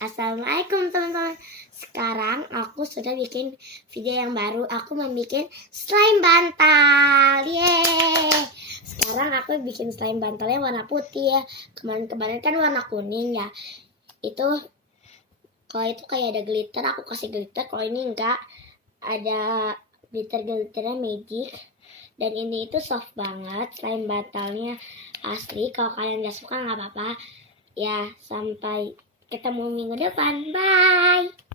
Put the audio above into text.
Assalamualaikum teman-teman. Sekarang aku sudah bikin video yang baru. Aku membuat slime bantal. Yeay. Sekarang aku bikin slime bantalnya warna putih ya. Kemarin kan warna kuning ya. Kalau itu kayak ada glitter, aku kasih glitter. Kalau ini enggak, ada glitter-glitternya magic. Dan ini itu soft banget. Slime bantalnya asli. Kalau kalian gak suka gak apa-apa. Ya, sampai ketemu minggu depan. Bye.